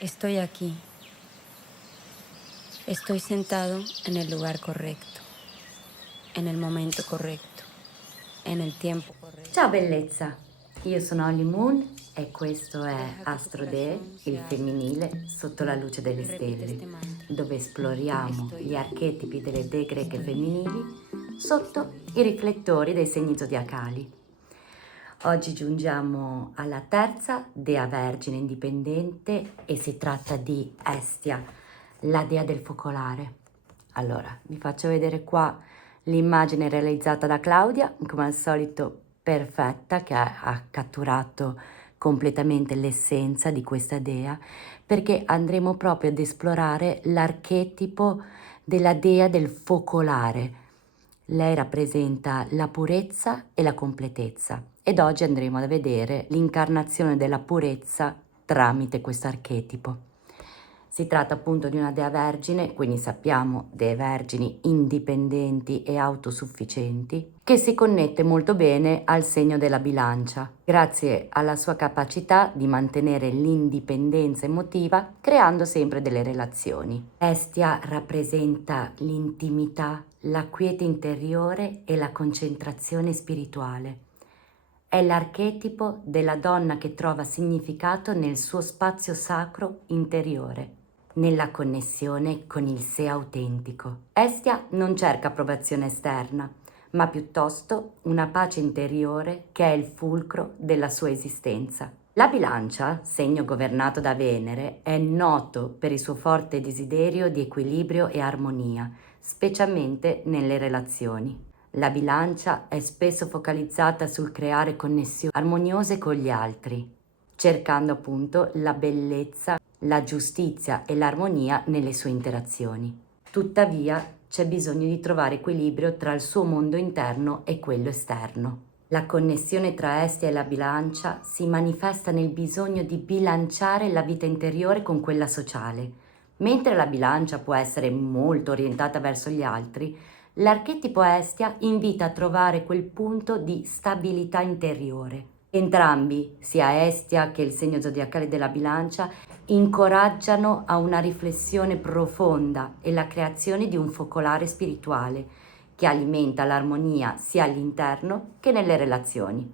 Estoy aquí. Estoy sentado en el lugar correcto, en el momento correcto, en el tiempo correcto. Ciao bellezza, io sono Holly Moon e questo è Deja que tu Astro Dee, corazón se il abra femminile sotto la luce delle y repite stelle, este mantra. dove esploriamo Estoy gli bien. archetipi delle dee greche Estoy femminili bien. sotto Estoy i bien. riflettori dei segni zodiacali. Oggi giungiamo alla terza dea vergine indipendente e si tratta di Estia, la dea del focolare. Allora, vi faccio vedere qua l'immagine realizzata da Claudia, come al solito perfetta, che ha catturato completamente l'essenza di questa dea, perché andremo proprio ad esplorare l'archetipo della dea del focolare. Lei rappresenta la purezza e la completezza ed oggi andremo a vedere l'incarnazione della purezza tramite questo archetipo. Si tratta appunto di una dea vergine, quindi sappiamo dee vergini indipendenti e autosufficienti, che si connette molto bene al segno della bilancia, grazie alla sua capacità di mantenere l'indipendenza emotiva, creando sempre delle relazioni. Estia rappresenta l'intimità, la quiete interiore e la concentrazione spirituale. È l'archetipo della donna che trova significato nel suo spazio sacro interiore, nella connessione con il sé autentico. Estia non cerca approvazione esterna, ma piuttosto una pace interiore che è il fulcro della sua esistenza. La bilancia, segno governato da Venere, è noto per il suo forte desiderio di equilibrio e armonia, specialmente nelle relazioni. La bilancia è spesso focalizzata sul creare connessioni armoniose con gli altri, cercando appunto la bellezza, la giustizia e l'armonia nelle sue interazioni. Tuttavia c'è bisogno di trovare equilibrio tra il suo mondo interno e quello esterno. La connessione tra Estia e la bilancia si manifesta nel bisogno di bilanciare la vita interiore con quella sociale. Mentre la bilancia può essere molto orientata verso gli altri, l'archetipo Estia invita a trovare quel punto di stabilità interiore. Entrambi, sia Estia che il segno zodiacale della bilancia, incoraggiano a una riflessione profonda e la creazione di un focolare spirituale che alimenta l'armonia sia all'interno che nelle relazioni.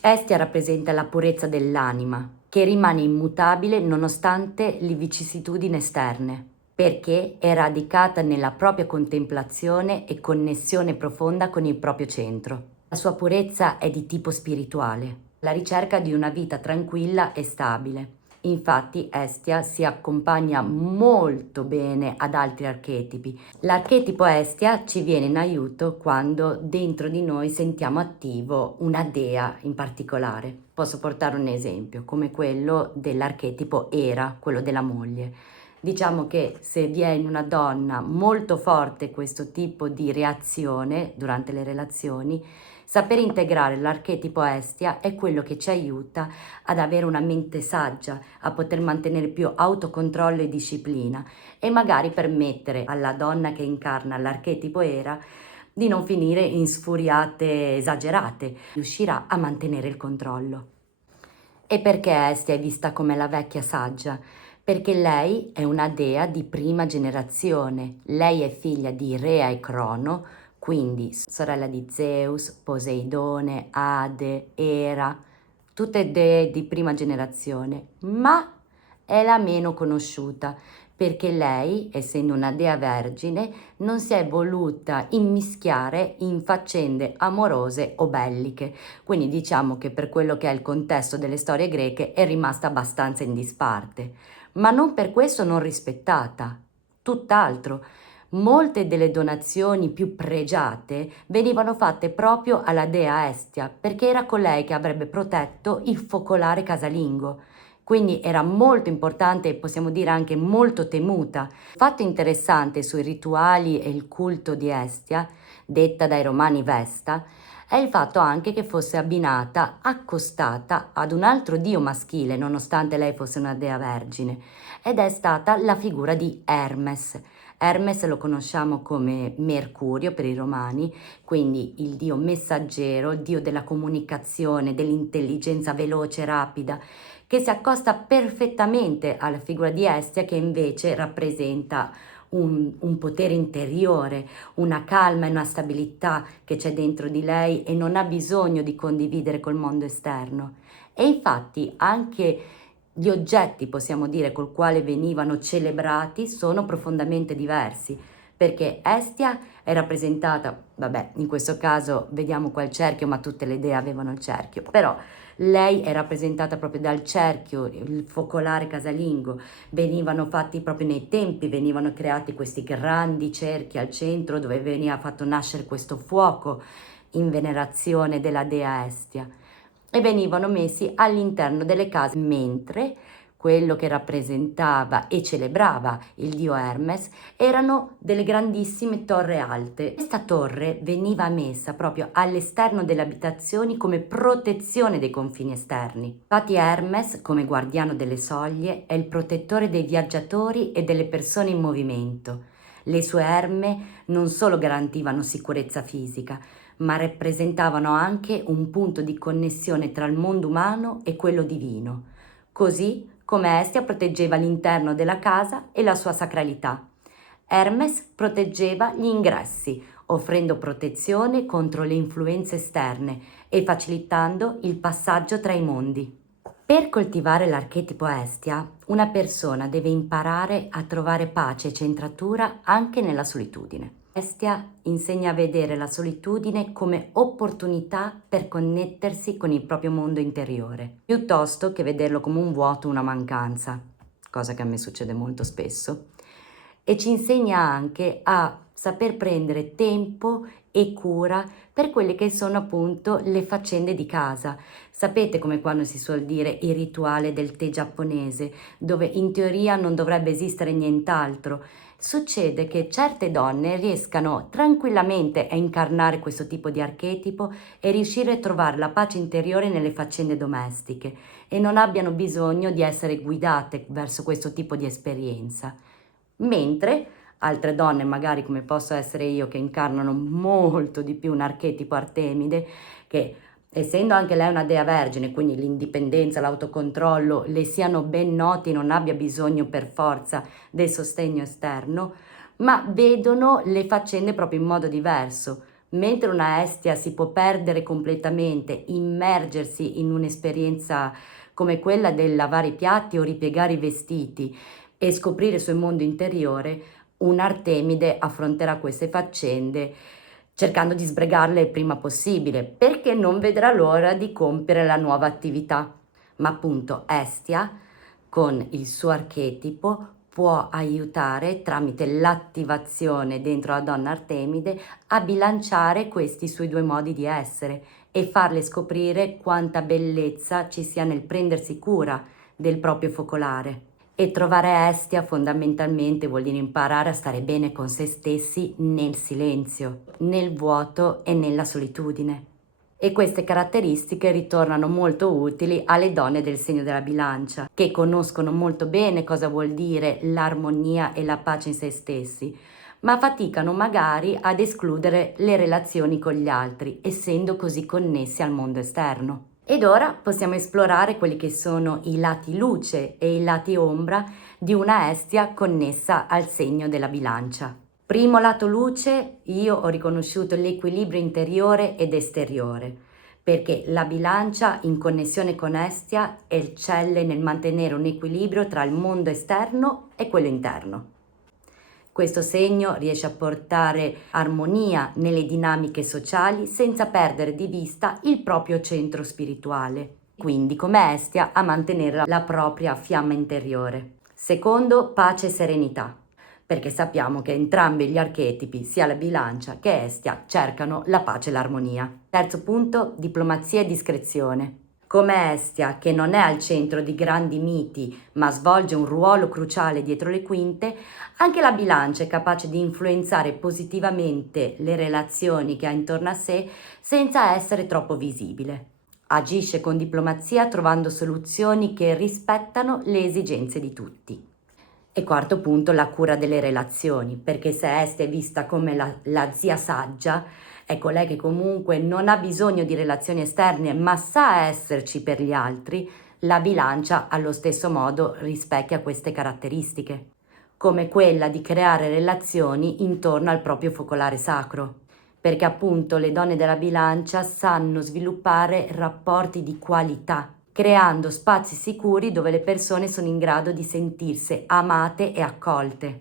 Estia rappresenta la purezza dell'anima, che rimane immutabile nonostante le vicissitudini esterne, perché è radicata nella propria contemplazione e connessione profonda con il proprio centro. La sua purezza è di tipo spirituale, la ricerca di una vita tranquilla e stabile. Infatti Estia si accompagna molto bene ad altri archetipi. L'archetipo Estia ci viene in aiuto quando dentro di noi sentiamo attivo una dea in particolare. Posso portare un esempio, come quello dell'archetipo Era, quello della moglie. Diciamo che se vi è in una donna molto forte questo tipo di reazione durante le relazioni, saper integrare l'archetipo Estia è quello che ci aiuta ad avere una mente saggia, a poter mantenere più autocontrollo e disciplina e magari permettere alla donna che incarna l'archetipo Era di non finire in sfuriate esagerate, riuscirà a mantenere il controllo. E perché Estia è vista come la vecchia saggia? Perché lei è una dea di prima generazione, lei è figlia di Rea e Crono, quindi sorella di Zeus, Poseidone, Ade, Era, tutte dee di prima generazione, ma è la meno conosciuta perché lei, essendo una dea vergine, non si è voluta immischiare in faccende amorose o belliche. Quindi diciamo che per quello che è il contesto delle storie greche è rimasta abbastanza in disparte, ma non per questo non rispettata. Tutt'altro, molte delle donazioni più pregiate venivano fatte proprio alla dea Estia, perché era colei che avrebbe protetto il focolare casalingo. Quindi era molto importante e possiamo dire anche molto temuta. Fatto interessante sui rituali e il culto di Estia, detta dai romani Vesta, è il fatto anche che fosse abbinata, accostata ad un altro dio maschile, nonostante lei fosse una dea vergine, ed è stata la figura di Hermes. Hermes lo conosciamo come Mercurio per i romani, quindi il dio messaggero, il dio della comunicazione, dell'intelligenza veloce e rapida, che si accosta perfettamente alla figura di Estia, che invece rappresenta un potere interiore, una calma e una stabilità che c'è dentro di lei e non ha bisogno di condividere col mondo esterno. E infatti anche gli oggetti, possiamo dire, col quale venivano celebrati sono profondamente diversi, perché Estia è rappresentata, vabbè, in questo caso vediamo qua il cerchio, ma tutte le dee avevano il cerchio, però lei è rappresentata proprio dal cerchio, il focolare casalingo. Venivano fatti proprio nei tempi, venivano creati questi grandi cerchi al centro dove veniva fatto nascere questo fuoco in venerazione della dea Estia, e venivano messi all'interno delle case, mentre quello che rappresentava e celebrava il dio Hermes erano delle grandissime torri alte. Questa torre veniva messa proprio all'esterno delle abitazioni come protezione dei confini esterni. Infatti Hermes, come guardiano delle soglie, è il protettore dei viaggiatori e delle persone in movimento. Le sue erme non solo garantivano sicurezza fisica, ma rappresentavano anche un punto di connessione tra il mondo umano e quello divino, così come Estia proteggeva l'interno della casa e la sua sacralità. Hermes proteggeva gli ingressi, offrendo protezione contro le influenze esterne e facilitando il passaggio tra i mondi. Per coltivare l'archetipo Estia, una persona deve imparare a trovare pace e centratura anche nella solitudine. Estia insegna a vedere la solitudine come opportunità per connettersi con il proprio mondo interiore, piuttosto che vederlo come un vuoto, una mancanza, cosa che a me succede molto spesso. E ci insegna anche a saper prendere tempo e cura per quelle che sono appunto le faccende di casa. Sapete come quando si suol dire il rituale del tè giapponese, dove in teoria non dovrebbe esistere nient'altro. Succede che certe donne riescano tranquillamente a incarnare questo tipo di archetipo e riuscire a trovare la pace interiore nelle faccende domestiche e non abbiano bisogno di essere guidate verso questo tipo di esperienza. Mentre altre donne, magari come posso essere io, che incarnano molto di più un archetipo Artemide, che essendo anche lei una dea vergine, quindi l'indipendenza, l'autocontrollo le siano ben noti, non abbia bisogno per forza del sostegno esterno, ma vedono le faccende proprio in modo diverso. Mentre una Estia si può perdere completamente, immergersi in un'esperienza come quella del lavare i piatti o ripiegare i vestiti e scoprire il suo mondo interiore, un Artemide affronterà queste faccende cercando di sbregarle il prima possibile, perché non vedrà l'ora di compiere la nuova attività. Ma appunto Estia, con il suo archetipo, può aiutare tramite l'attivazione dentro la donna Artemide a bilanciare questi suoi due modi di essere e farle scoprire quanta bellezza ci sia nel prendersi cura del proprio focolare. E trovare Estia fondamentalmente vuol dire imparare a stare bene con se stessi nel silenzio, nel vuoto e nella solitudine. E queste caratteristiche ritornano molto utili alle donne del segno della bilancia, che conoscono molto bene cosa vuol dire l'armonia e la pace in se stessi, ma faticano magari ad escludere le relazioni con gli altri, essendo così connessi al mondo esterno. Ed ora possiamo esplorare quelli che sono i lati luce e i lati ombra di una Estia connessa al segno della bilancia. Primo lato luce, io ho riconosciuto l'equilibrio interiore ed esteriore, perché la bilancia in connessione con Estia eccelle nel mantenere un equilibrio tra il mondo esterno e quello interno. Questo segno riesce a portare armonia nelle dinamiche sociali senza perdere di vista il proprio centro spirituale, quindi come Estia a mantenere la propria fiamma interiore. Secondo, pace e serenità, perché sappiamo che entrambi gli archetipi, sia la bilancia che Estia, cercano la pace e l'armonia. Terzo punto, diplomazia e discrezione. Come Estia, che non è al centro di grandi miti, ma svolge un ruolo cruciale dietro le quinte, anche la bilancia è capace di influenzare positivamente le relazioni che ha intorno a sé senza essere troppo visibile. Agisce con diplomazia trovando soluzioni che rispettano le esigenze di tutti. E quarto punto, la cura delle relazioni, perché se Estia è vista come la zia saggia, è colei che comunque non ha bisogno di relazioni esterne, ma sa esserci per gli altri, La bilancia allo stesso modo rispecchia queste caratteristiche, come quella di creare relazioni intorno al proprio focolare sacro, perché appunto le donne della bilancia sanno sviluppare rapporti di qualità, creando spazi sicuri dove le persone sono in grado di sentirsi amate e accolte.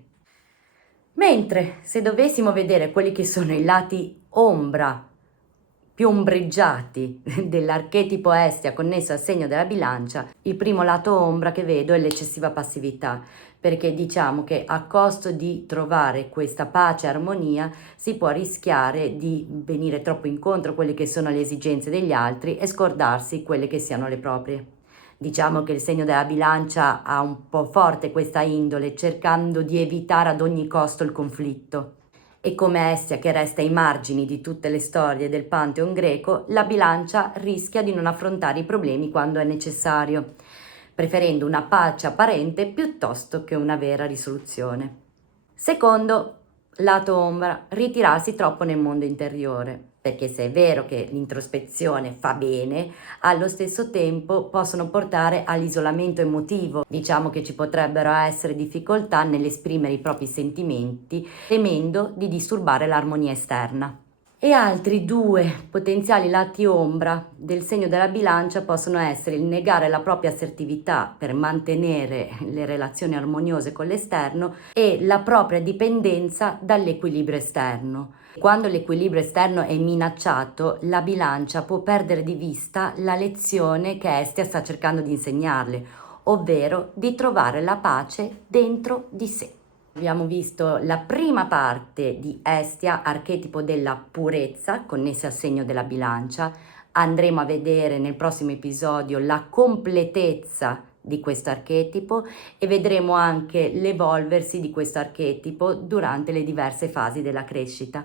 Mentre se dovessimo vedere quelli che sono i lati ombra, più ombreggiati dell'archetipo Estia connesso al segno della bilancia, il primo lato ombra che vedo è l'eccessiva passività, perché diciamo che a costo di trovare questa pace e armonia si può rischiare di venire troppo incontro a quelle che sono le esigenze degli altri e scordarsi quelle che siano le proprie. Diciamo che il segno della bilancia ha un po' forte questa indole, cercando di evitare ad ogni costo il conflitto. E come Estia che resta ai margini di tutte le storie del Pantheon greco, la bilancia rischia di non affrontare i problemi quando è necessario, preferendo una pace apparente piuttosto che una vera risoluzione. Secondo lato ombra, ritirarsi troppo nel mondo interiore, perché se è vero che l'introspezione fa bene, allo stesso tempo possono portare all'isolamento emotivo. Diciamo che ci potrebbero essere difficoltà nell'esprimere i propri sentimenti, temendo di disturbare l'armonia esterna. E altri due potenziali lati ombra del segno della bilancia possono essere il negare la propria assertività per mantenere le relazioni armoniose con l'esterno e la propria dipendenza dall'equilibrio esterno. Quando l'equilibrio esterno è minacciato, la bilancia può perdere di vista la lezione che Estia sta cercando di insegnarle, ovvero di trovare la pace dentro di sé. Abbiamo visto la prima parte di Estia, archetipo della purezza, connessa al segno della bilancia. Andremo a vedere nel prossimo episodio la completezza di questo archetipo e vedremo anche l'evolversi di questo archetipo durante le diverse fasi della crescita.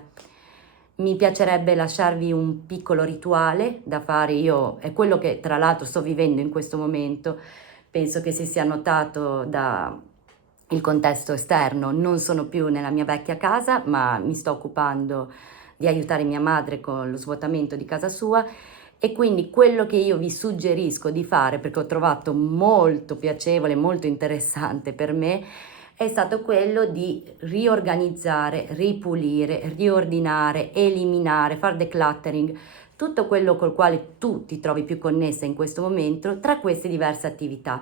Mi piacerebbe lasciarvi un piccolo rituale da fare, io è quello che tra l'altro sto vivendo in questo momento, penso che si sia notato da il contesto esterno. Non sono più nella mia vecchia casa, ma mi sto occupando di aiutare mia madre con lo svuotamento di casa sua e quindi quello che io vi suggerisco di fare, perché ho trovato molto piacevole, molto interessante per me, è stato quello di riorganizzare, ripulire, riordinare, eliminare, fare decluttering, tutto quello col quale tu ti trovi più connessa in questo momento tra queste diverse attività.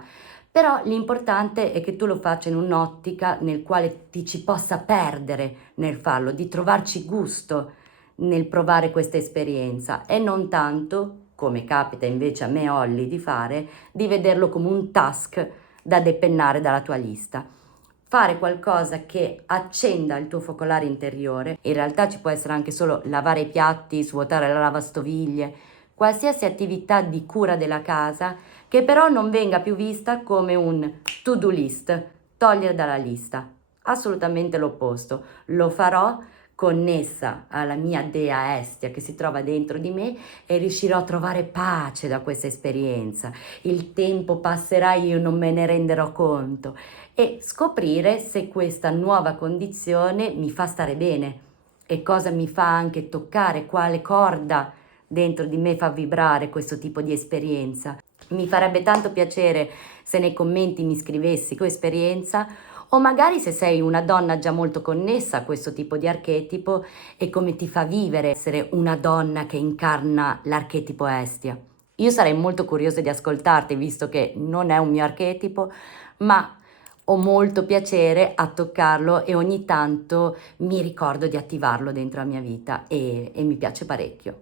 Però l'importante è che tu lo faccia in un'ottica nel quale ti ci possa perdere nel farlo, di trovarci gusto nel provare questa esperienza e non tanto, come capita invece a me Olly di fare, di vederlo come un task da depennare dalla tua lista. Fare qualcosa che accenda il tuo focolare interiore, in realtà ci può essere anche solo lavare i piatti, svuotare la lavastoviglie, qualsiasi attività di cura della casa che però non venga più vista come un to-do list, togliere dalla lista. Assolutamente l'opposto. Lo farò connessa alla mia dea Estia che si trova dentro di me e riuscirò a trovare pace da questa esperienza. Il tempo passerà, io non me ne renderò conto e scoprire se questa nuova condizione mi fa stare bene e cosa mi fa anche toccare, quale corda dentro di me fa vibrare questo tipo di esperienza. Mi farebbe tanto piacere se nei commenti mi scrivessi tua esperienza o magari se sei una donna già molto connessa a questo tipo di archetipo e come ti fa vivere essere una donna che incarna l'archetipo Estia. Io sarei molto curiosa di ascoltarti visto che non è un mio archetipo, ma ho molto piacere a toccarlo e ogni tanto mi ricordo di attivarlo dentro la mia vita e mi piace parecchio.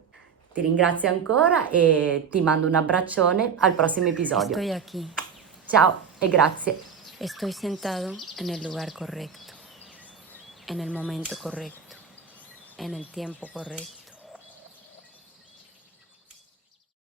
Ti ringrazio ancora e ti mando un abbraccione al prossimo episodio. Estoy aquí. Ciao e grazie. Estoy sentado en el lugar correcto, en el momento correcto, en el tiempo correcto.